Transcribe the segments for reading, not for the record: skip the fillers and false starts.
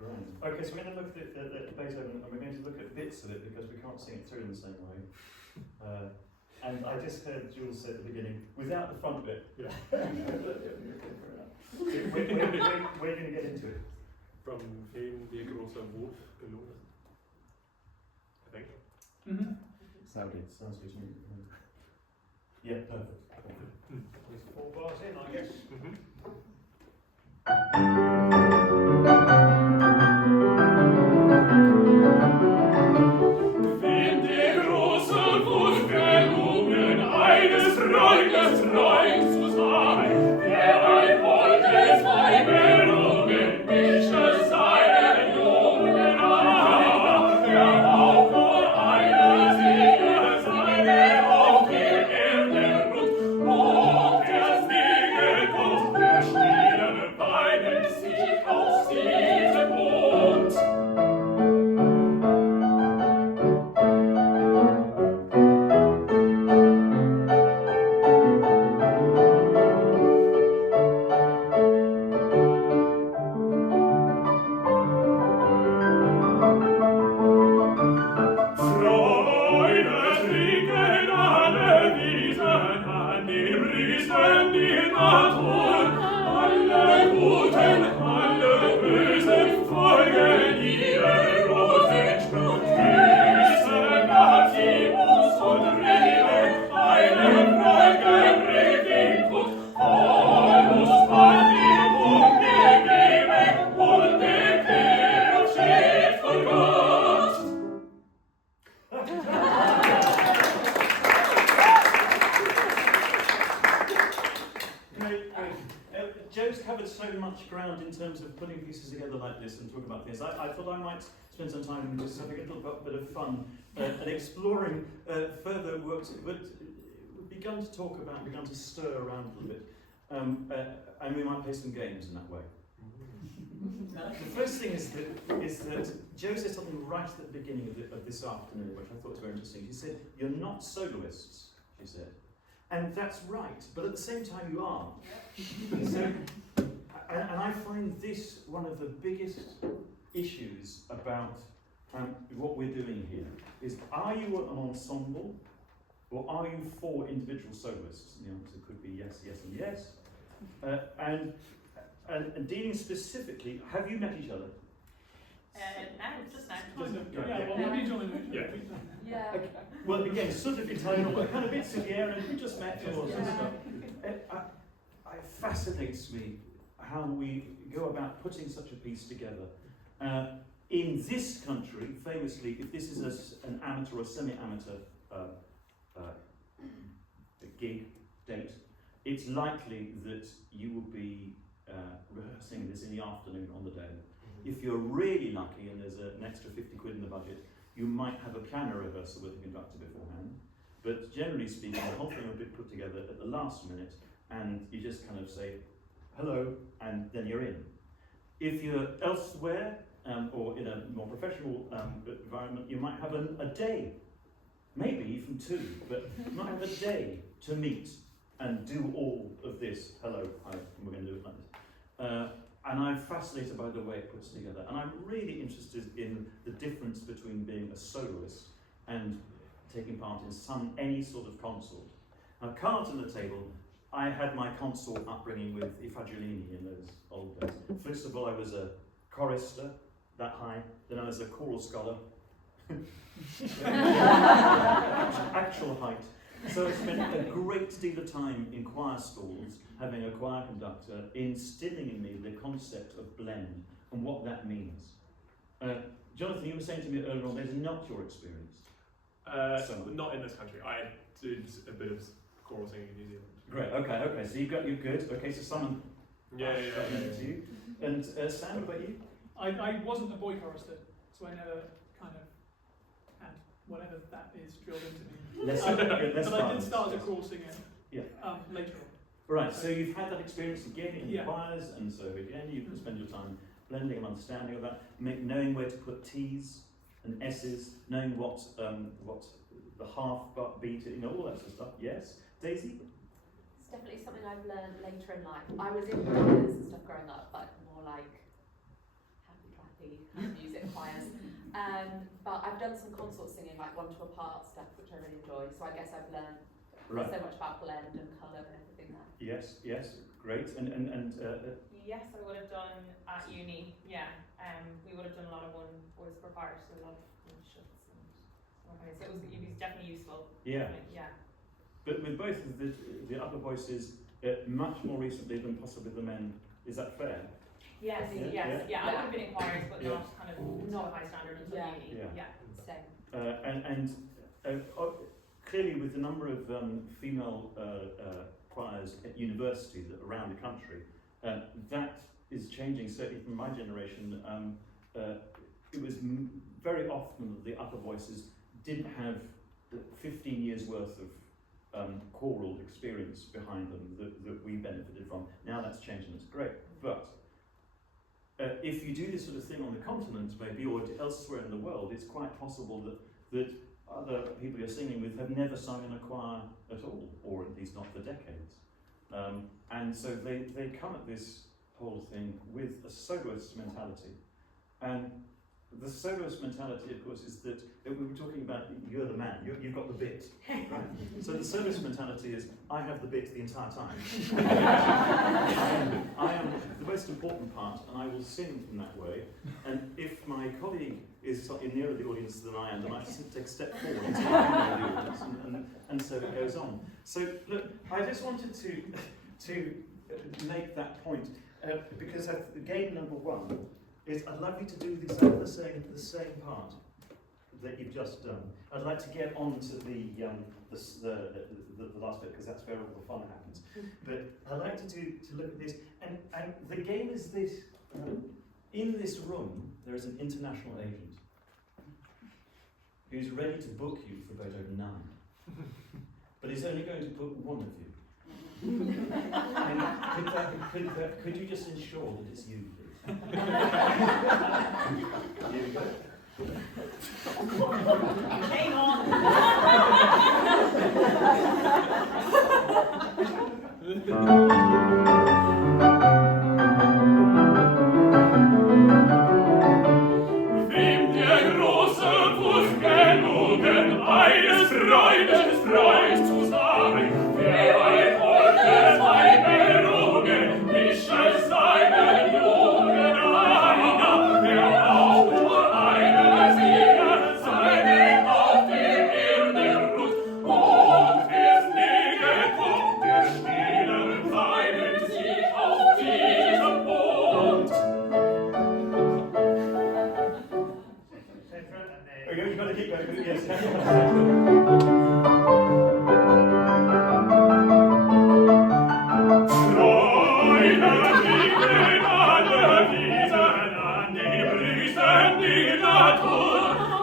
Right. Okay, so we're going to look at Beethoven, and we're going to look at bits of it because we can't sing it through in the same way. And I just heard Jules say at the beginning, without the front bit. Yeah. We're going to get into it. From Een die große Wurf gelungen. I think. Mm-hmm. Sounds good to me. Yeah, perfect. There's 4 bars in, I guess. Wenn die große Wurf gelungen, eines Freundes Freund zu sein, der ein holdes Weib errungen, mische seinen Jungen an, der auch nur eine Seele seine auf der Erde ruht, ob der Segen kommt, der stillen Beinen sich aus diesem Mund. And talk about things. I thought I might spend some time just having a little bit of fun and exploring further works. But we've begun to stir around a little bit, and we might play some games in that way. The first thing is that Joe said something right at the beginning of this afternoon, which I thought was very interesting. She said, "You're not soloists," she said, and that's right. But at the same time, you are. So. And I find this one of the biggest issues about what we're doing here, is are you an ensemble or are you 4 individual soloists? And the answer could be yes, yes and yes. And dealing specifically, have you met each other? Just now. Yeah. Okay. Well, again, sort of internal, but kind of bits of the air, and we just met or some stuff. It fascinates me how we go about putting such a piece together. In this country, famously, if this is an amateur or semi-amateur gig date, it's likely that you will be rehearsing this in the afternoon on the day. If you're really lucky and there's an extra 50 quid in the budget, you might have a piano rehearsal with the conductor beforehand. But generally speaking, the whole thing will be put together at the last minute, and you just kind of say, hello, and then you're in. If you're elsewhere, or in a more professional environment, you might have a day, maybe even 2, but you might have a day to meet and do all of this. Hello, hi, and we're going to do it like this. And I'm fascinated by the way it puts together, and I'm really interested in the difference between being a soloist and taking part in any sort of consort. Now, cards on the table. I had my consort upbringing with I Fagiolini in those old days. First of all, I was a chorister, that high. Then I was a choral scholar. Actual height. So I spent a great deal of time in choir schools, having a choir conductor, instilling in me the concept of blend and what that means. Jonathan, you were saying to me earlier on, there's not your experience. Not in this country. I did a bit of choral singing in New Zealand. Great, okay, so you're good. Okay, so someone Yeah. to you. And Sam, what about you? I wasn't a boy chorister, so I never kind of had whatever that is drilled into me. But I did start as a choral singer later on. Right, so you've had that experience again in choirs, and so again you can spend your time blending and understanding of that, knowing where to put T's and S's, knowing what the half beat, all that sort of stuff. Yes, Daisy? It's definitely something I've learned later in life. I was in choirs and stuff growing up, but more like, how do you try? happy kind of music choirs. But I've done some consort singing, like one-to-a-part stuff, which I really enjoy. So I guess I've learned so much about blend and colour and everything there. Yes, great. Yes, I would have done at uni. Yeah, we would have done a lot of one voice per part, so a lot of shuts and so it was definitely useful. Yeah. Yeah. But with both of the upper voices, much more recently than possibly the men, is that fair? Yes. Yeah. I would have been in choirs, but Yeah. not kind of not high standard until uni. Yeah. Same. Clearly, with the number of female choirs at universities around the country, that is changing. Certainly from my generation, it was very often that the upper voices didn't have 15 years worth of choral experience behind them that we benefited from. Now that's changed and it's great. But if you do this sort of thing on the continent, maybe, or elsewhere in the world, it's quite possible that other people you're singing with have never sung in a choir at all, or at least not for decades. And so they come at this whole thing with a soloist mentality. And the soloist mentality, of course, is that we were talking about you're the man, you've got the bit, right? So the soloist mentality is I have the bit the entire time. I am the most important part, and I will sing from that way. And if my colleague is slightly nearer the audience than I am, then I just take a step forward and take the audience, and so it goes on. So look, I just wanted to make that point because game number one is I'd like you to do exactly the same part that you've just done. I'd like to get on to the last bit because that's where all the fun happens. But I'd like to look at this, and the game is this. In this room, there is an international agent who's ready to book you for about 9, but he's only going to book one of you. And could you just ensure that it's you, please? Here we go. Hang on. Wem der große Wurf gelogen, eines Freundes zu sein, der ein Ortes bei belogen, mische seine Jungen einer, der auch nur eine Sieger, seine auf der Erde ruht, und es nie gekommen, der Spieler seinen Sieg auf diesem Boot. You've got to keep going. Yes.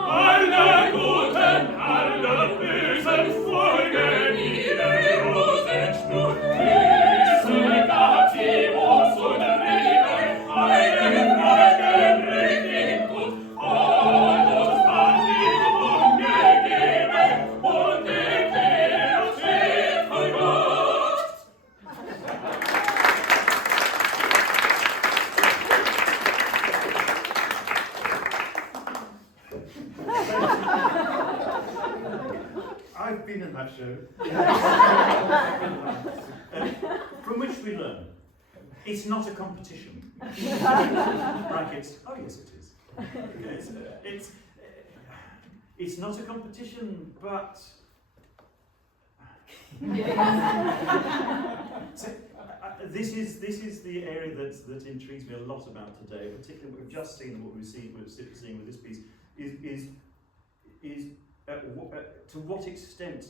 Alle guten, alle bösen folgen ihre Rosenspur. Diese Gativos und Reben, einen Freude bringt ihn gut. Alles hat ihm gegeben und erklärt steht von Gott. I've been in that show. From which we learn, it's not a competition. Brackets. Oh yes, it is. It's not a competition, but. So, this is the area that intrigues me a lot about today, particularly what we've just seen and what we're seeing with this piece is to what extent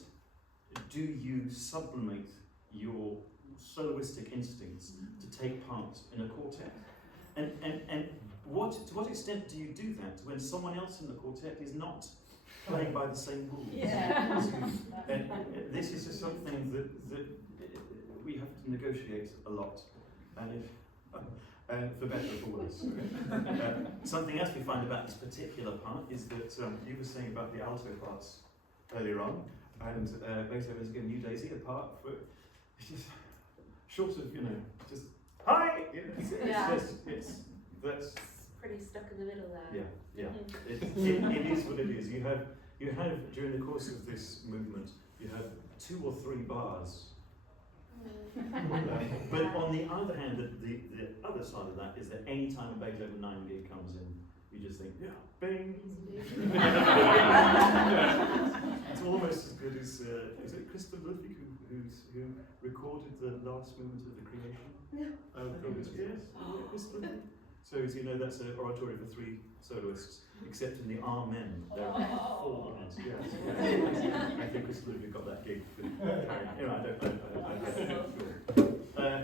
do you sublimate your soloistic instincts to take part in a quartet, and to what extent do you do that when someone else in the quartet is not playing by the same rules? Yeah. And this is just something that we have to negotiate a lot, and for better or for worse. Something else we find about this particular part is that you were saying about the alto parts earlier on, and Beethoven has given you, Daisy, a part for it's just short of just hi. That's pretty stuck in the middle there. Yeah. It is what it is. You have during the course of this movement, you have 2 or 3 bars. But on the other hand, the other side of that is that any time a Beethoven 9 gig comes in, you just think, yeah, bing. It's almost as good as is it Christopher Ludwig who recorded the last movement of the creation? Yeah. Yes, Christopher Ludwig. So as you know, that's an oratorio for 3 soloists, except in the Amen. There are 4 lines. Yes. I think Christopher Ludwig got that gig. Anyway, I don't.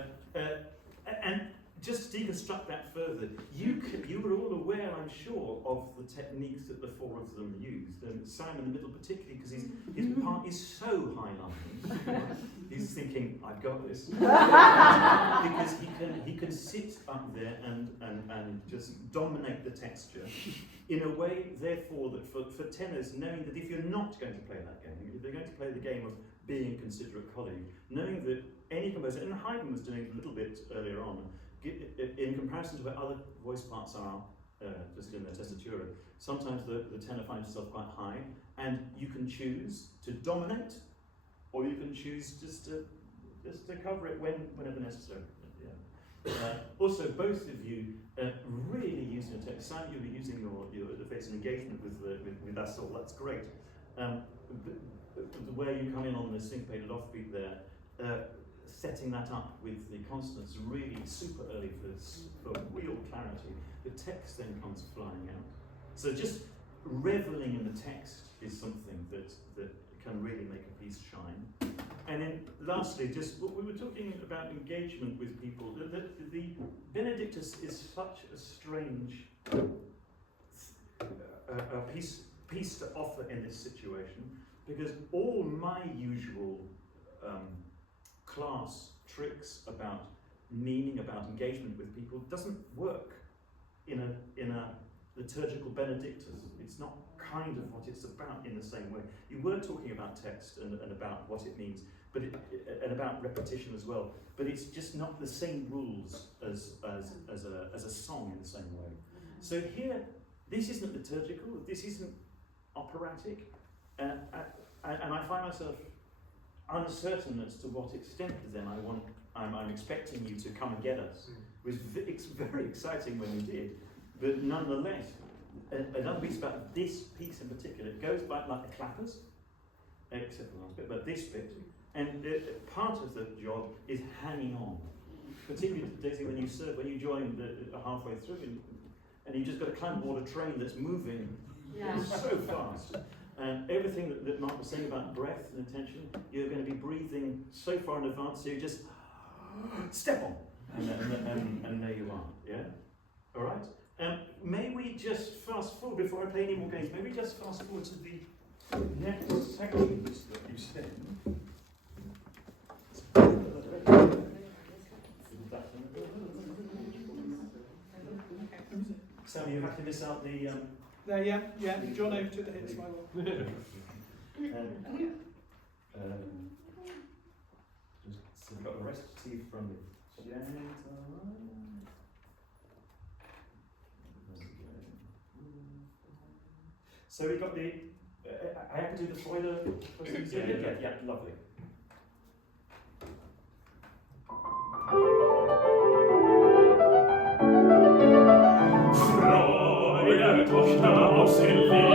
And just to deconstruct that further, you were all aware, I'm sure, of the techniques that the 4 of them used, and Sam in the middle particularly, because his part is so high-line. He's thinking, I've got this. Because he can sit up there and just dominate the texture in a way, therefore, that for tenors, knowing that if you're not going to play that game, if they're going to play the game of being a considerate colleague, knowing that any composer, and Haydn was doing it a little bit earlier on, in comparison to where other voice parts are, just in their tessitura, sometimes the tenor finds itself quite high, and you can choose to dominate, or you can choose just to cover it whenever necessary. Yeah. Also, both of you really using your text. Sam, you were using your face and engagement with that soul. That's great. The way you come in on the syncopated offbeat there. Setting that up with the consonants really super early for real clarity. The text then comes flying out. So just reveling in the text is something that can really make a piece shine. And then lastly, just what we were talking about engagement with people. The Benedictus is such a strange piece to offer in this situation, because all my usual class tricks about meaning, about engagement with people, doesn't work in a liturgical Benedictus. It's not kind of what it's about in the same way. You were talking about text and about what it means, but and about repetition as well. But it's just not the same rules as a song in the same way. So here, this isn't liturgical. This isn't operatic, and I find myself uncertain as to what extent then I'm expecting you to come and get us. It's very exciting when you did, but nonetheless, another piece about this piece in particular, it goes back like the clappers, except for the last bit, but this bit, and part of the job is hanging on. Particularly, Daisy, when you join halfway through, and you've just got to climb aboard a train that's moving so fast. And everything that Mark was saying about breath and attention, you're going to be breathing so far in advance, so you just step on, and there you are. Yeah, all right. May we just fast forward before I play any more games? May we just fast forward to the next sections that you said. Sam, you have to miss out the. Yeah. John over to the hits by one. So we've got a recitative from the So we've got the. I have to do the spoiler. Yeah, lovely. Freude, Tochter aus Elysium.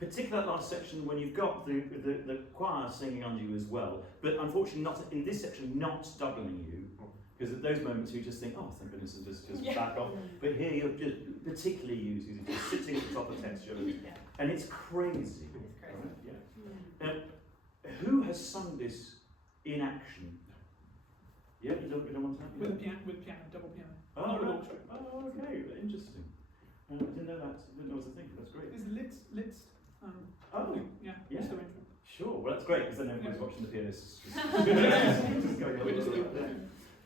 particularly that last section when you've got the choir singing under you as well, but unfortunately not in this section, not doubling you, because at those moments you just think, oh, thank goodness, and just back off. But here you're just particularly using it, just sitting at the top of texture, and it's crazy. It's crazy. Right? Yeah. Who has sung this in action? Yeah, you don't want to? With piano, double piano. Oh, Not with right. orchestra. Oh, okay, interesting. I didn't know that. I didn't know it was a thing. That's great. Is Litz? Oh, yeah. yeah. Just arrangement. Sure. Well, that's great because then everybody's watching the pianists. Just going We're just over there.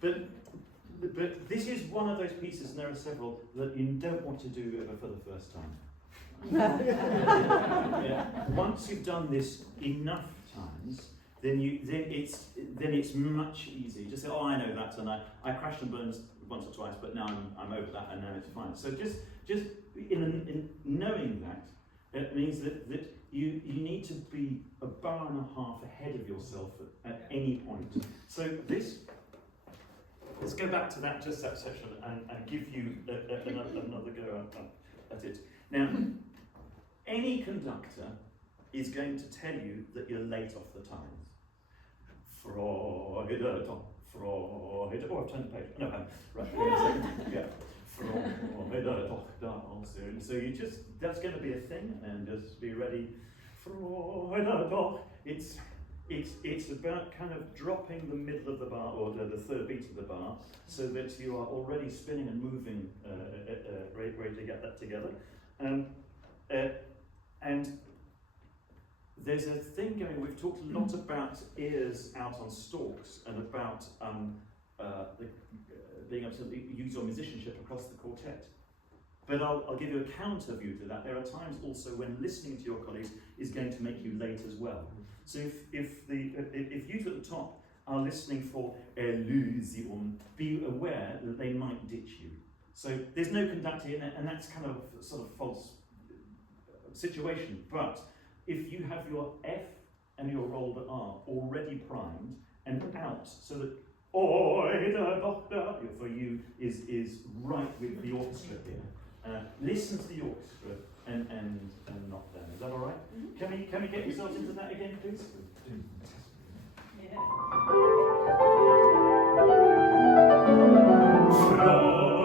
But this is one of those pieces, and there are several that you don't want to do ever for the first time. Yeah. Once you've done this enough times, then it's much easier. Just say, oh, I know that, and I crashed and burned once or twice, but now I'm over that, and now it's fine. So just in knowing that, it means that you need to be a bar and a half ahead of yourself at any point. So let's go back to that section and give you another go at it. Now, any conductor is going to tell you that you're late off the times. Freude, oh, I've turned the page. No, right, yeah. Freude, doch, so you just, that's going to be a thing, and just be ready. Freude, doch. It's about kind of dropping the middle of the bar, or the third beat of the bar, so that you are already spinning and moving, ready to get that together. And there's a thing going, we've talked a lot about ears out on stalks, and about being able to use your musicianship across the quartet. But I'll give you a counter view to that. There are times also when listening to your colleagues is going to make you late as well. So if you two at the top are listening for Elysium, be aware that they might ditch you. So there's no conductor in it, and that's kind of a sort of false situation. But if you have your F and your roll the R already primed and out, so that for you is right with the orchestra here. Listen to the orchestra and not them. Is that all right? Mm-hmm. Can we get yourselves into that again, please? Yeah.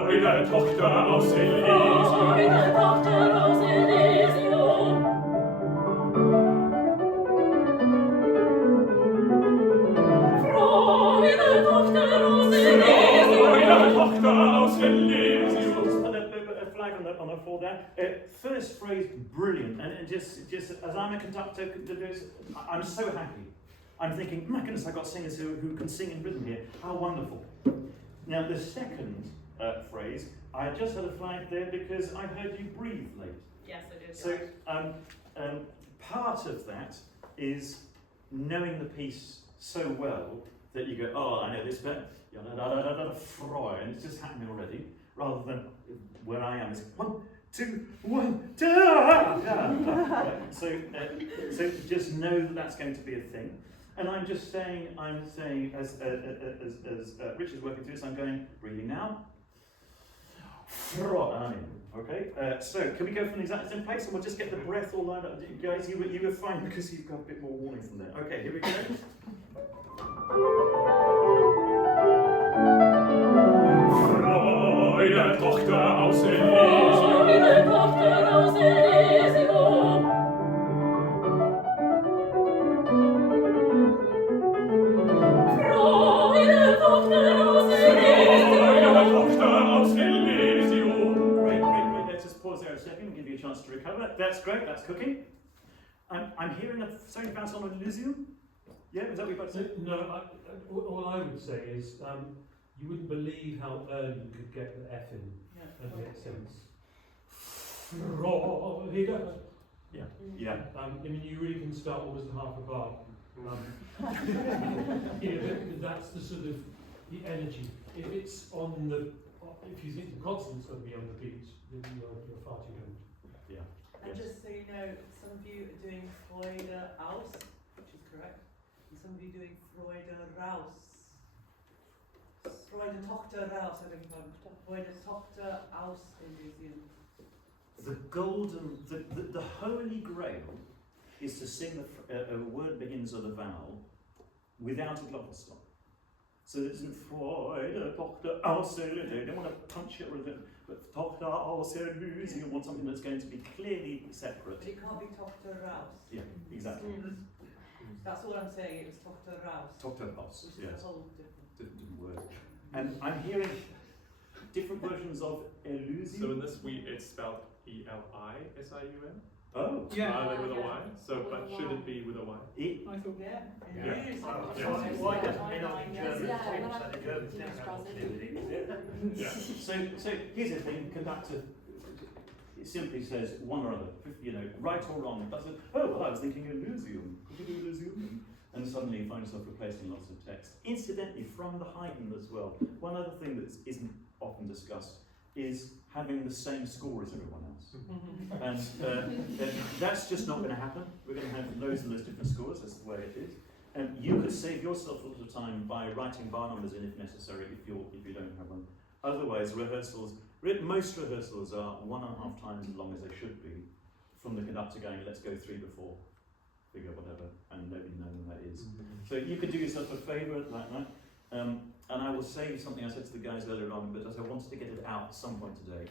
Freude, Tochter aus Elysium. Freude, Tochter aus Elysium. Freude, Tochter aus Elysium. Freude, Tochter aus Elysium. Just put a flag on the floor there. First phrase, brilliant, and just as I'm a conductor, I'm so happy. I'm thinking, my goodness, I've got singers who can sing in rhythm here. How wonderful. Now, the second phrase, I just had a flag there because I heard you breathe late. Yes, I did. So, part of that is knowing the piece so well that you go, oh, I know this bit, Freud, and it's just happening already, rather than where I am is 1, 2, 1, 2. Right. So just know that that's going to be a thing. And I'm saying, as Richard's working through this, I'm going, breathing now. Okay, so can we go from the exact same place, and we'll just get the breath all lined up. Guys, you were fine because you've got a bit more warning from there. Okay, here we go. Freude, Tochter aus Elysium. Freude, Tochter aus Elysium. Freude, Tochter aus Elysium. Freude, Tochter aus Elysium. Great. Let's just pause there a second and give you a chance to recover. That's great. That's cooking. I'm hearing something about on Elysium. Yeah, is that what you're about to say? No, all I would say is you wouldn't believe how early you could get the F in and make sense. Freude. Yeah. I mean, you really can start almost half a bar. That's the sort of the energy. If it's on the, if you think the consonant's going to be on the beat, then you're far too young. Yeah. And just so you know, some of you are doing Freude aus, which is correct, and some of you are doing Freude raus. Freude Tochter raus, I beg your pardon. Freude Tochter aus Elysium. the golden, the holy grail is to sing a word begins with a vowel without a glottal stop. So it isn't Freude, Tochter, Aussehen, they don't want to punch it or anything, but Tochter, Aussehen, you want something that's going to be clearly separate. But it can't be Tochter Raus. Yeah, exactly. That's what I'm saying, it was Tochter Raus. Tochter Raus, Which is yes. a whole different. Different word. And I'm hearing different versions of Elusi. So in this, it's spelled E-L-I-S-I-U-M? Oh. Yeah. Rather with a Y. So, With but a should Y. it be with a Y? I thought, Yeah. Yeah. It is. Why doesn't it not in German? Yeah, It well, said the Germans didn't have what to do with it. Yeah. So here's the thing, conductor, it simply says one or other, you know, right or wrong. That's it. Oh, well, I was thinking Elysium. Could you do Elysium? And suddenly you find yourself replacing lots of text. Incidentally, from the Haydn as well, one other thing that isn't often discussed is having the same score as everyone else. And that's just not going to happen. We're going to have loads and loads of different scores, that's the way it is. And you could save yourself a lot of time by writing bar numbers in if necessary, if you don't have them. Otherwise, most rehearsals are 1.5 times as long as they should be, from the conductor going, let's go 3 before, figure whatever, and nobody knows what that is. So you could do yourself a favour like that. And I will say something I said to the guys earlier on, but as I wanted to get it out at some point today.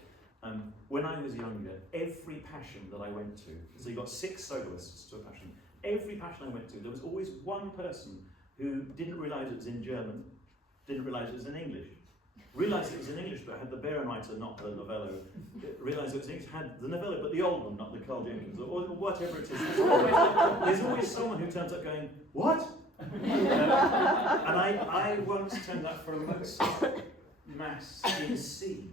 When I was younger, every passion that I went to, so you got 6 soloists to a passion, every passion I went to, there was always one person who didn't realise it was in German, didn't realise it was in English, realised it was in English but had the Bärenreiter, not the novello, realised it was in English, had the novello but the old one, not the Carl Jenkins, or whatever it is. There's always someone who turns up going, what? And I once turned up for a Mozart Mass in C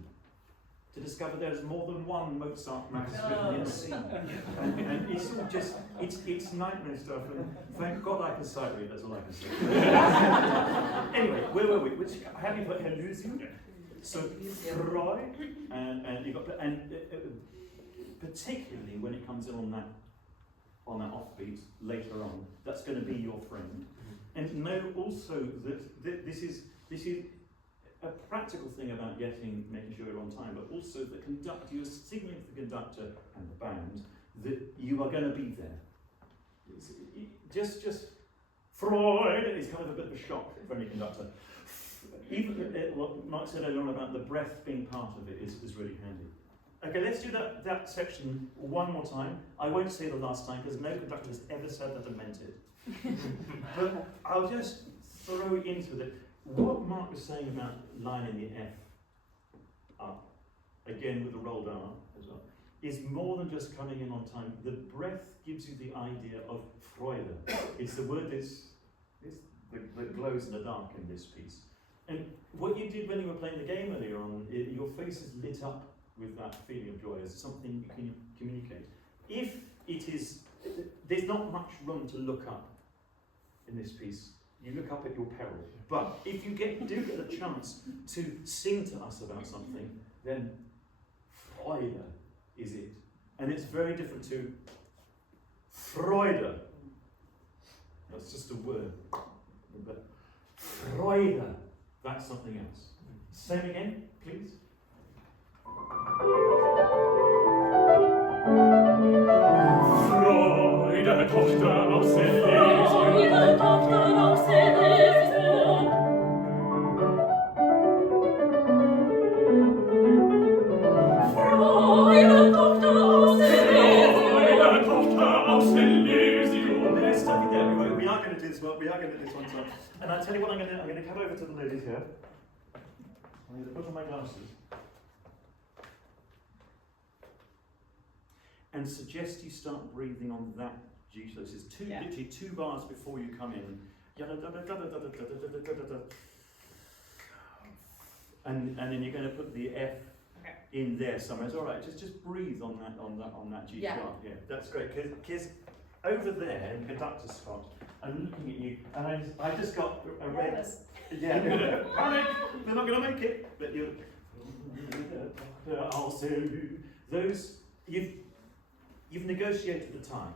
to discover there's more than one Mozart Mass written in C. And it's all just, it's nightmare stuff, and thank God I can sight read, that's all I can say. Anyway, where were we? Have you got Elusium? So Freud, and you got, particularly when it comes in on that offbeat later on, that's going to be your friend. And know also that this is a practical thing about making sure you're on time, but also the conductor, you're signalling to the conductor and the band that you are going to be there. Just Freud is kind of a bit of a shock for any conductor. Even what Mark said earlier on about the breath being part of it is really handy. Okay, let's do that section one more time. I won't say the last time because no conductor has ever said that and meant it. But I'll just throw into it what Mark was saying about lining the F up, again with the rolled R as well, is more than just coming in on time. The breath gives you the idea of Freude. It's the word that glows in the dark in this piece. And what you did when you were playing the game earlier on, your face is lit up with that feeling of joy as something you can communicate. If it is, there's not much room to look up in this piece. You look up at your peril. But if you do get a chance to sing to us about something, then Freude is it. And it's very different to Freude. That's just a word. But Freude, that's something else. Same again, please. Freude, Tochter aus Elysium. Freude, Tochter aus Elysium. Freude, Tochter aus Elysium. Freude, Tochter aus Elysium. Let's stop it there. We are going to do this one. We are going to do this one time. And I'll tell you what I'm going to come over to the ladies here. I'm going to put on my glasses. And suggest you start breathing on that G. So this is literally 2 bars before you come in. And then you're going to put the F in there somewhere. It's all right. Just breathe on that G sharp. Yeah, that's great. Because over there in conductor spot, I'm looking at you, and I just got a red. Yeah, panic. They're not going to make it. But you're. Those You've negotiated the time,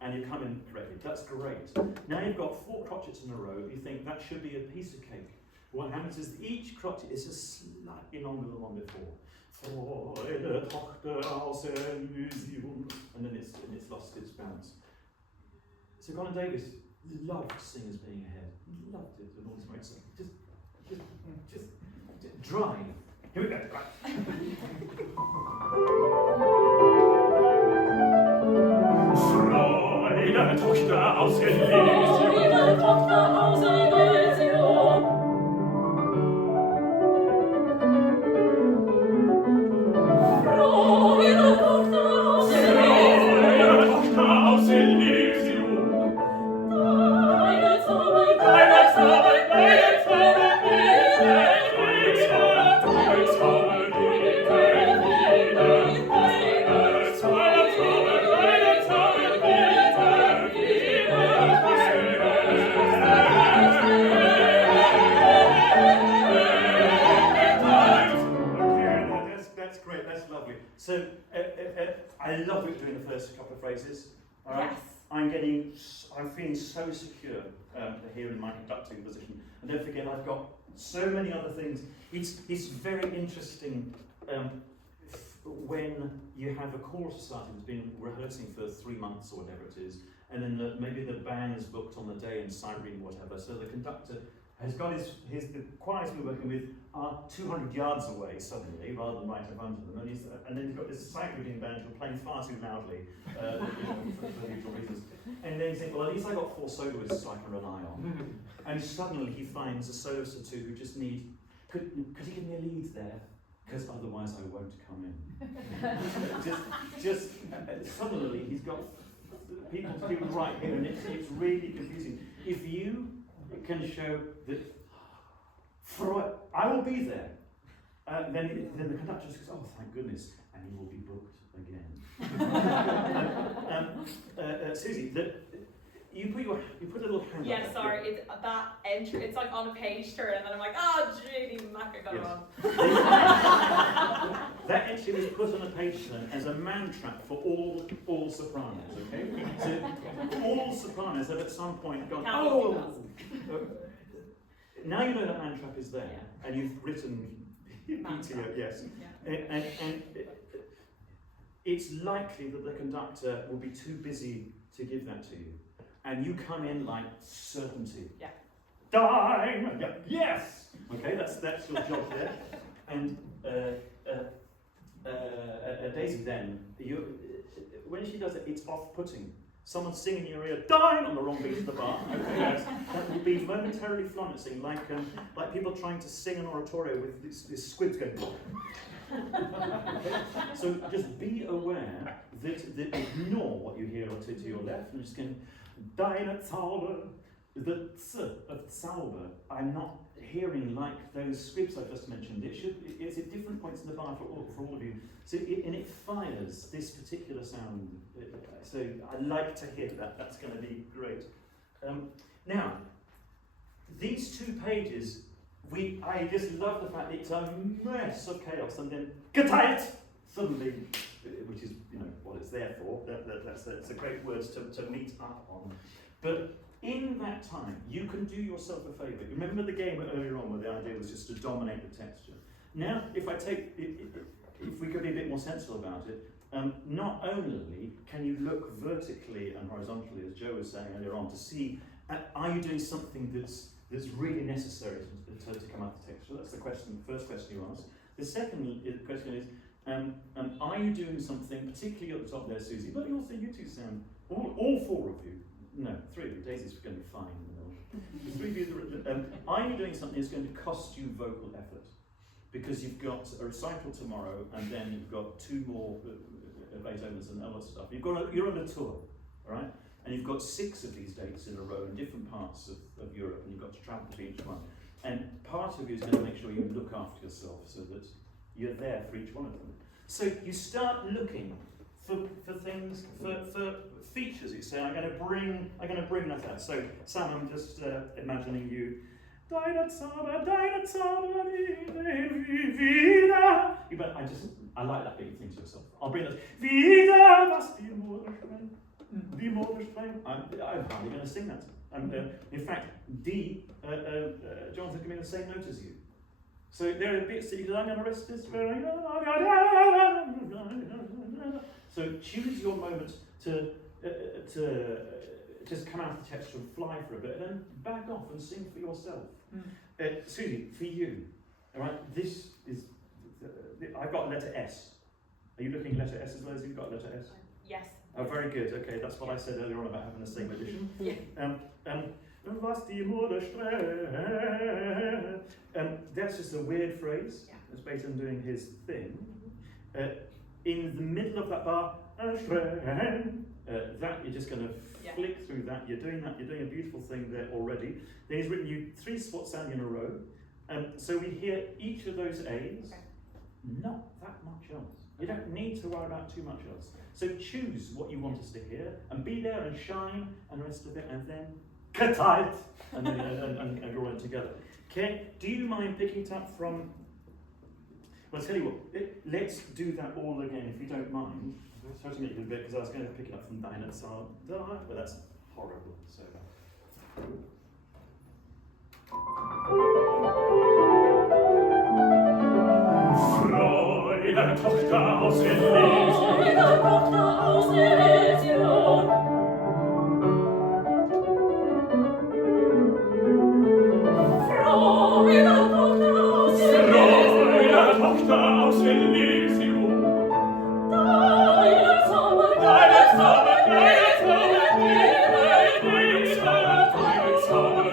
and you come in correctly. That's great. Now you've got 4 crotchets in a row. You think that should be a piece of cake. What happens is each crotchet is just slightly longer than the one before. Freude, Tochter aus Elysium, and then it's lost its balance. So Colin Davis loved singers being ahead. He loved it, and all this great stuff. Just drive. Here we go. Right. Freude, Tochter aus Elysium. Freude, Tochter aus Elysium. Freude, Tochter aus Elysium. Deine Zauber, Deine Zauber, deine Zauber, So I love it doing the first couple of phrases. Yes. I'm feeling so secure here in my conducting position. And don't forget, I've got so many other things. It's very interesting when you have a choral society that's been rehearsing for 3 months or whatever it is, and then maybe the band's booked on the day and siren or whatever. So the conductor has got the choirs we're working with are 200 yards away suddenly, rather than right up under them, and then you've got this sight reading band who are playing far too loudly for usual reasons. And then you think, well, at least I got 4 soloists so I can rely on. And suddenly he finds a soloist or 2 who just need, could he give me a lead there? Because otherwise I won't come in. Suddenly he's got people to do right here, and it's really confusing. If you can show that I will be there, then the conductor just goes, oh, thank goodness, and he will be booked again. Susie, you put a little hand Yeah, up. sorry, it's that entry, it's like on a page turn, and then I'm like, oh, Judy Mac, I got it wrong. That entry was put on a page turn as a man trap for all sopranos, okay? So all sopranos have at some point gone, oh! Now you know that man trap is there, and you've written PTO, yes. Yeah. And it's likely that the conductor will be too busy to give that to you. And you come in like certainty. Yeah. Dime! Yeah. Yes! Okay, that's your job there. And Daisy then, when she does it, it's off-putting. Someone singing in your ear, dime, on the wrong beat of the bar. Okay, that will be momentarily flummoxing, like people trying to sing an oratorio with this squibs going. Okay? So just be aware that ignore what you hear to your left, and just going, deine Zauber, the th of Zauber, I'm not hearing like those squibs I just mentioned. It's at different points in the bar for all of you. So it fires this particular sound. So I like to hear that. That's going to be great. Now, these 2 pages, I just love the fact that it's a mess of chaos, and then geteilt suddenly, which is what it's there for. That's a great word to meet up on. But in that time, you can do yourself a favour. Remember the game earlier on where the idea was just to dominate the texture. Now, if we could be a bit more sensible about it, not only can you look vertically and horizontally, as Joe was saying earlier on, to see are you doing something that's really necessary to come out of the texture. That's the first question you ask. The second question is, are you doing something, particularly at the top there, Susie, but also you two sound, all 4 of you, no, 3 of you, Daisy's going to be fine in the middle. The 3 of you, are you doing something that's going to cost you vocal effort? Because you've got a recital tomorrow, and then you've got 2 more Beethoven's and other stuff. You're on a tour, all right? And you've got 6 of these dates in a row in different parts of Europe, and you've got to travel to each one. And part of you is going to make sure you look after yourself so that you're there for each one of them. So you start looking for things, for features. You say, I'm going to bring that out. So Sam, I'm just imagining you. Deine Zauber, wieder. I like that bit you think to yourself. I'll bring that. Wieder, was die Modersprechen. Die Modersprechen. I'm hardly going to sing that. In fact, D, Jonathan can be the same note as you. So there are bits that you can rest this very. So choose your moment to just come out of the texture and fly for a bit, and then back off and sing for yourself. Susie, for you, all right. This is I've got letter S. Are you looking at letter S as well as you've got letter S? Yes. Oh, very good. Okay, that's what I said earlier on about having the same edition. Yeah. That's just a weird phrase. Yeah. It's Beethoven doing his thing. In the middle of that bar, that you're just going to flick through that. You're doing that. You're doing a beautiful thing there already. Then he's written you 3 sound in a row. So we hear each of those A's. Okay. Not that much else. You don't need to worry about too much else. So choose what you want us to hear and be there and shine and the rest of it, and then cut tight and then and draw it together. Okay? Do you mind picking it up from? Well, I'll tell you what. Let's do that all again if you don't mind. Sorry to make you a bit because I was going to pick it up from Bennett, but that's horrible. So. Freude, Tochter aus Elysium. Freude, Tochter aus Elysium. Freude, Tochter aus Elysium. Freude, Tochter aus Elysium. Deine Zauber, Deine Zauber, deine Zauber,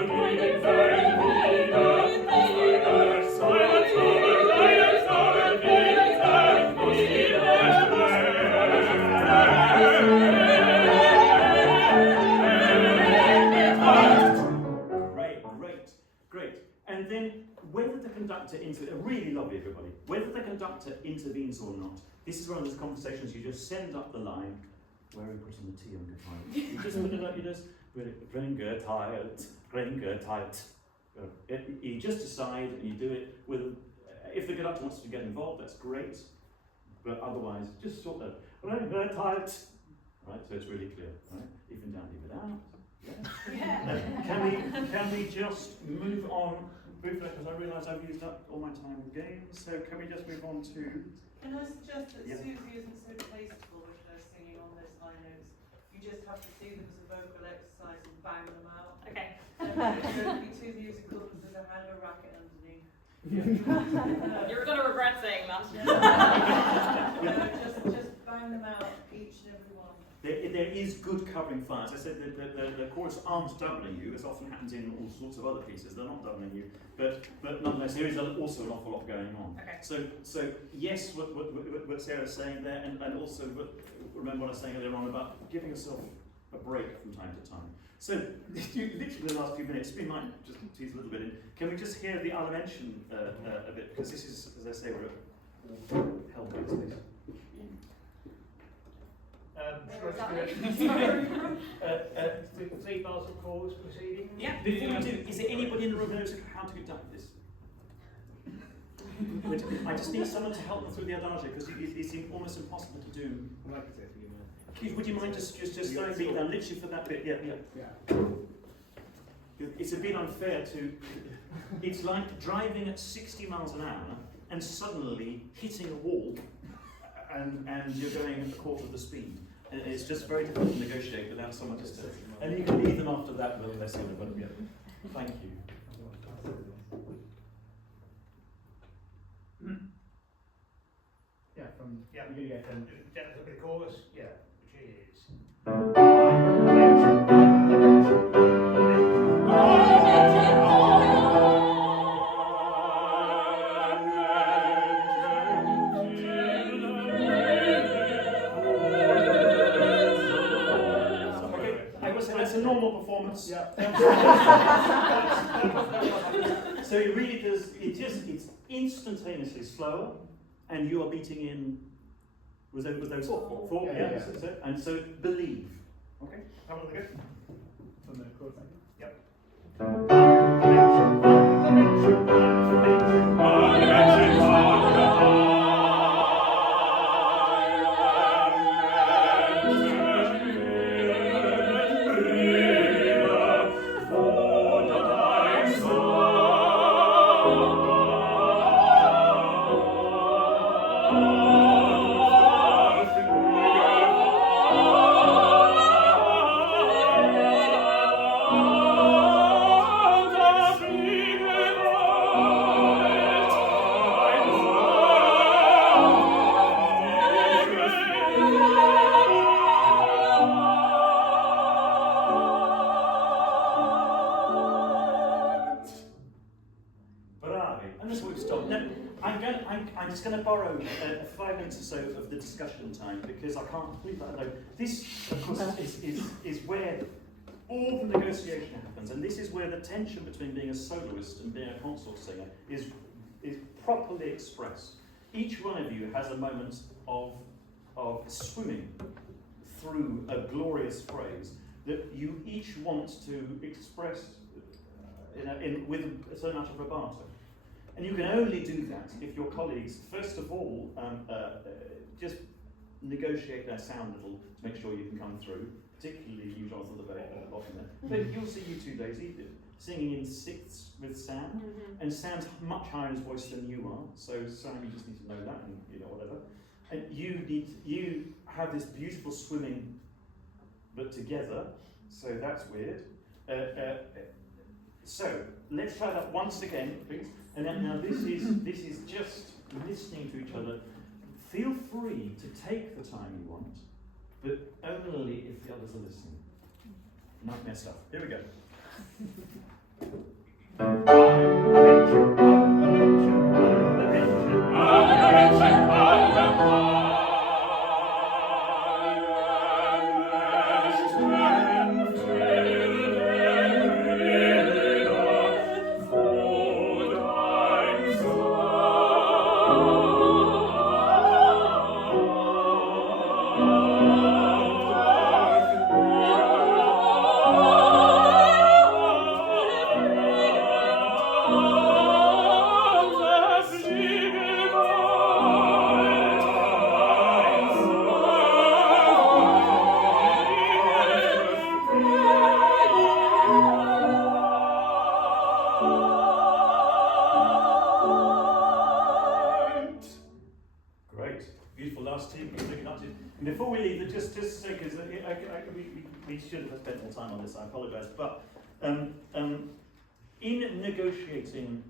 really lovely, everybody. Whether the conductor intervenes or not, this is one of those conversations you just send up the line. Where are we putting the T on guitar? You just put it up, you just Ringer tight. You just decide and you do it with. If the conductor wants to get involved, that's great. But otherwise, just sort of Ringer tight. Right, so it's really clear. Right, even down, leave it out. Yeah. Can we just move on? Briefly, because I realise I've used up all my time with games, so can we just move on to... Can I suggest that Susie isn't so tasteful with her singing on those high notes? You just have to see them as a vocal exercise and bang them out. Okay. Don't be too musical because there's a hell of a racket underneath. You're going to regret saying that. Just bang them out, each and every one. There is good covering fire. As I said, the chorus aren't doubling you, as often happens in all sorts of other pieces. They're not doubling you, but nonetheless, there is also an awful lot going on. Okay. So yes, what Sarah's saying there, and also remember what I was saying earlier on about giving yourself a break from time to time. So literally the last few minutes, we might just tease a little bit in. Can we just hear the Alamention a bit? Because this is, as I say, we're held by this. Three bars of chorus proceeding. Yeah. Before we do, is there anybody in the room who knows how to conduct this? I just need someone to help them through the adagio because it's almost impossible to do. Keith, would you mind just throwing me down literally for that bit? Yeah. It's a bit unfair to. It's like driving at 60 miles an hour and suddenly hitting a wall, and you're going a quarter of the speed. And it's just very difficult to negotiate without someone just to. And you can leave them after that with less but yeah. Thank you. Yeah, from beginning from the chorus, which is. It's a normal performance. Yeah. So it really does. It's instantaneously slower, and you are beating in. Was those four? Yeah. And so believe. Okay. How about again? From the chord. Yep. and that's where we've stopped. No, I'm just going to borrow 5 minutes or so of the discussion time because I can't believe that alone. This, of course, is where all the negotiation happens, and this is where the tension between being a soloist and being a consort singer is properly expressed. Each one of you has a moment of swimming through a glorious phrase that you each want to express with so much of vibrato. And you can only do that if your colleagues, first of all, just negotiate their sound a little to make sure you can come through, particularly you, Jonathan, the very often there. But you'll see you two, Daisy, singing in sixths with Sam, and Sam's much higher in his voice than you are, so Sam, you just need to know that, and you know, whatever. And you have this beautiful swimming, but together, so that's weird. So let's try that once again, please. And then now this is just listening to each other. Feel free to take the time you want, but only if the others are listening. Nightmare stuff. Here we go. I apologise, but in negotiating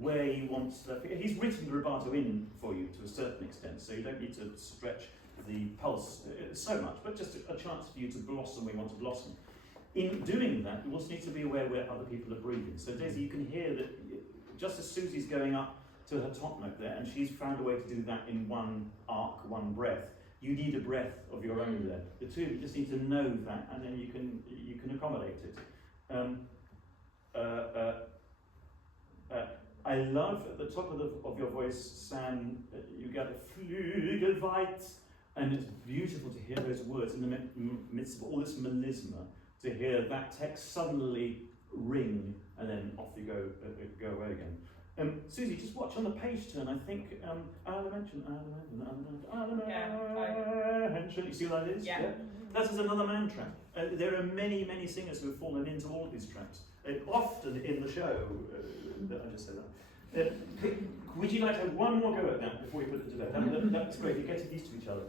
where you want stuff, he's written the rubato in for you to a certain extent, so you don't need to stretch the pulse so much, but just a chance for you to blossom where you want to blossom. In doing that, you also need to be aware where other people are breathing. So Daisy, you can hear that just as Susie's going up to her top note there, and she's found a way to do that in one arc, one breath, you need a breath of your own there. The two of you just need to know that, and then you can accommodate it. I love at the top of your voice, Sam, you get a Flügelweit, and it's beautiful to hear those words in the midst of all this melisma, to hear that text suddenly ring, and then off you go away again. Susie, just watch on the page turn. I think Elemention. You see what that is? Yeah. That is another man trap. There are many, many singers who have fallen into all these traps. Often in the show, I just said that. Would you like to have one more go at that before we put it to bed? That's great. You're getting used to each other.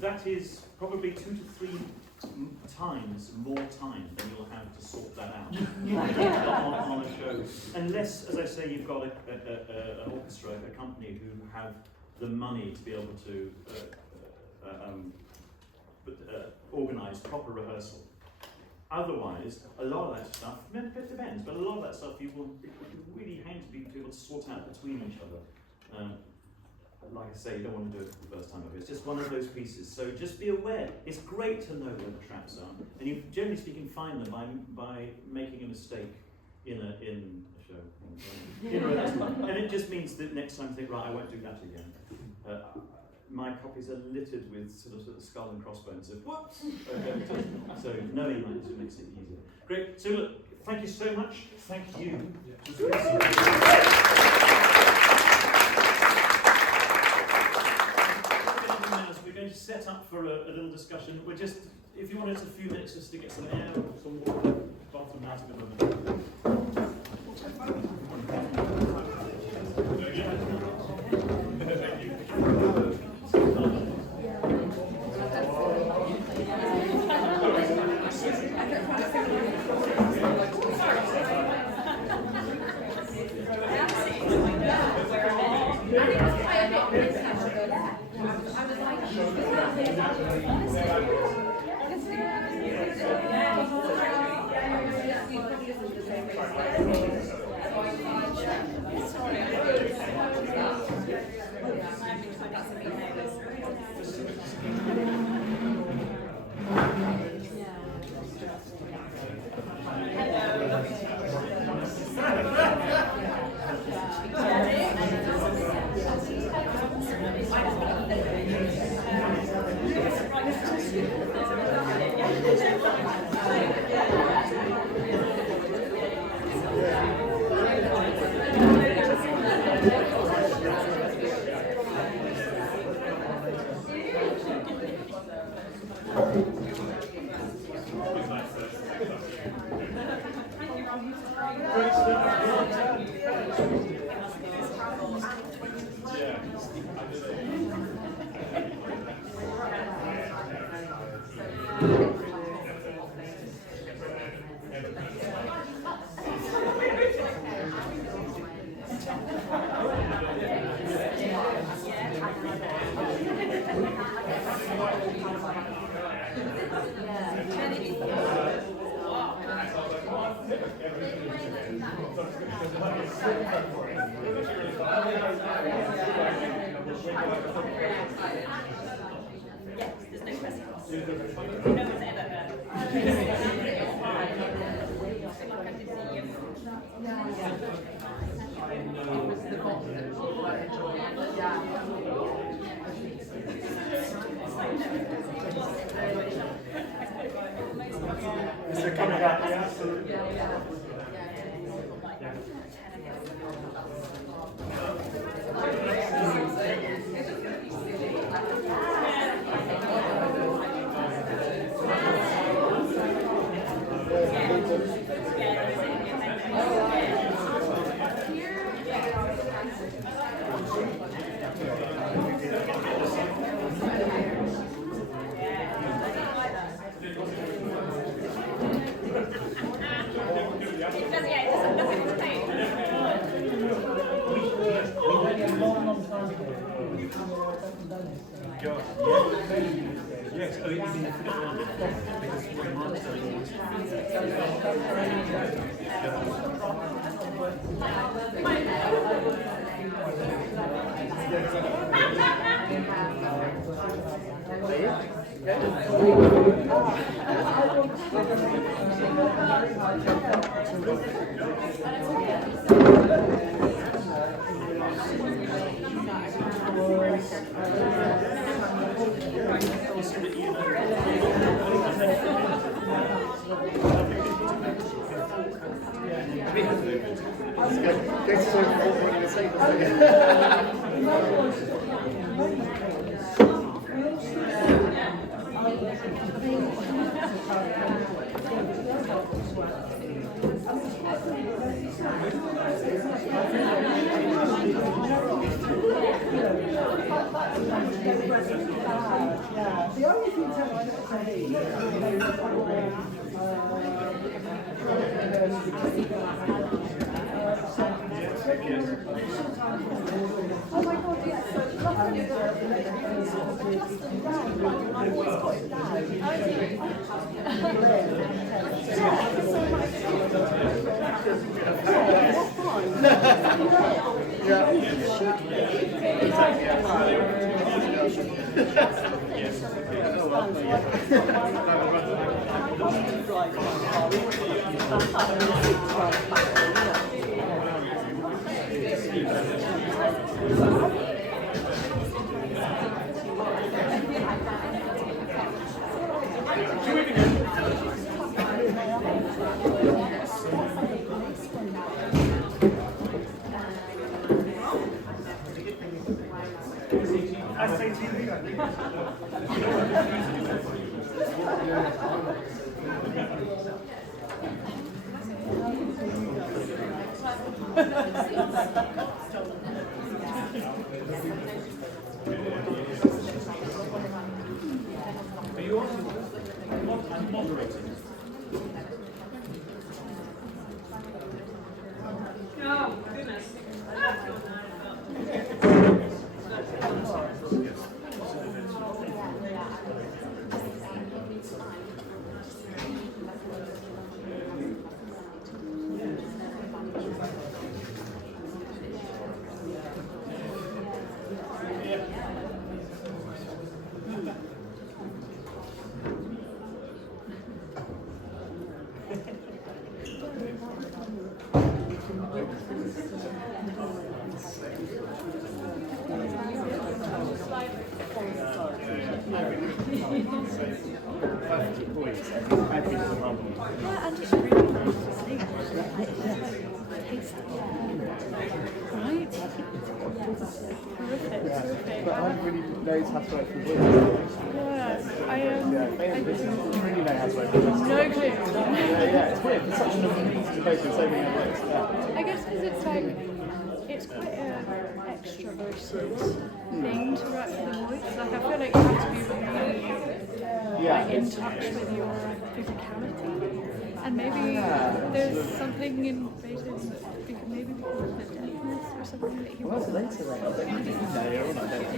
That is probably 2 to 3 times more time than you'll have to sort that out on a show. Unless, as I say, you've got an orchestra, a company who have the money to be able to organise proper rehearsal. Otherwise, a lot of that stuff, it depends, but a lot of that stuff you will really have to be able to sort out between each other. like I say, you don't want to do it for the first time ever. It's just one of those pieces. So just be aware. It's great to know where the traps are, and you, generally speaking, find them by making a mistake in a show. And it just means that next time think, right, I won't do that again. My copies are littered with sort of skull and crossbones of whoops. So knowing that just makes it easier. Great. So look, thank you so much. Thank you. We're going to set up for a little discussion. We're just, if you want us a few minutes just to get some air or some water, bathroom out of the moment. Is it coming up? Yeah. Yes, oh, you mean the figure one, because when Mark's telling Yeah. Are you on? I'm moderating. Oh, goodness. Yeah, and it's really nice to see. Taste it. Right? Terrific, terrific. But I really knows how to work with voice. Yeah, I Really know how to work with voice. no clue. Yeah, it's weird. It's such an amazing place with so many other ways. Yeah. I guess because it's like, it's quite an extroverted thing to write for the voice. Like, I feel like you have to be really like, in touch with your physicality. And maybe there's something in Beethoven that maybe because of the deafness or something that he Well, wasn't. later, right? I don't know.